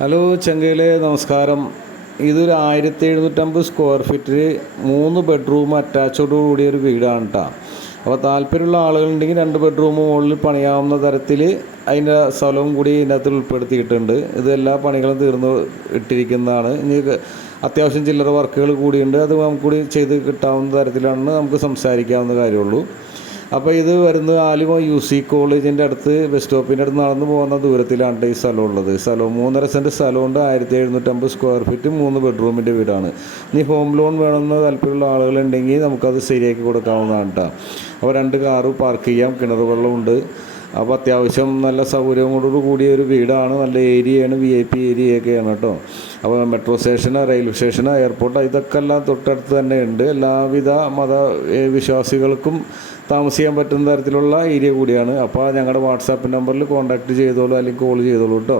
Hello ചങ്കയിലെ നമസ്കാരം. ഇതൊരു 1750 square ഫീറ്റിൽ 3 ബെഡ്റൂം അറ്റാച്ചോട് കൂടിയ ഒരു വീടാണ് കേട്ടോ. അപ്പോൾ താല്പര്യമുള്ള ആളുകളുണ്ടെങ്കിൽ 2 ബെഡ്റൂം മുകളിൽ പണിയാവുന്ന തരത്തിൽ അതിൻ്റെ സ്ഥലവും കൂടി ഇതിനകത്ത് ഉൾപ്പെടുത്തിയിട്ടുണ്ട്. ഇത് എല്ലാ പണികളും തീർന്ന് ഇട്ടിരിക്കുന്നതാണ്. ഇനി അത്യാവശ്യം ചില്ലറ വർക്കുകൾ കൂടിയുണ്ട്, അത് നമുക്ക് കൂടി ചെയ്ത് കിട്ടാവുന്ന തരത്തിലാണ് നമുക്ക് സംസാരിക്കാവുന്ന കാര്യമുള്ളൂ. അപ്പോൾ ഇത് വരുന്നത് ആലുവ UC കോളേജിൻ്റെ അടുത്ത് ബസ് സ്റ്റോപ്പിൻ്റെ അടുത്ത് നടന്നു പോകുന്ന ദൂരത്തിലാണ് ഈ സ്ഥലമുള്ളത്. 3.5 സെൻറ്റ് സ്ഥലമുണ്ട്. 1750 സ്ക്വയർ ഫീറ്റ് 3 ബെഡ്റൂമിൻ്റെ വീടാണ്. ഇനി ഹോം ലോൺ വേണമെന്ന് താല്പര്യമുള്ള ആളുകളുണ്ടെങ്കിൽ നമുക്കത് ശരിയാക്കി കൊടുക്കാവുന്നതാണ് കേട്ടോ. അപ്പോൾ 2 കാറ് പാർക്ക് ചെയ്യാം, കിണർ വെള്ളമുണ്ട്. അപ്പോൾ അത്യാവശ്യം നല്ല സൗകര്യങ്ങളോട് കൂടിയ ഒരു വീടാണ്. നല്ല ഏരിയയാണ്, VIP ഏരിയയൊക്കെയാണ് കേട്ടോ. അപ്പോൾ മെട്രോ സ്റ്റേഷന്, റെയിൽവേ സ്റ്റേഷന്, എയർപോർട്ട് ഇതൊക്കെ എല്ലാം തൊട്ടടുത്ത് തന്നെ ഉണ്ട്. എല്ലാവിധ വിശ്വാസികൾക്കും താമസിക്കാൻ പറ്റുന്ന തരത്തിലുള്ള ഏരിയ കൂടിയാണ്. അപ്പോൾ ഞങ്ങളുടെ വാട്സാപ്പ് നമ്പറിൽ കോൺടാക്റ്റ് ചെയ്തോളൂ, അല്ലെങ്കിൽ കോൾ ചെയ്തോളൂ കേട്ടോ.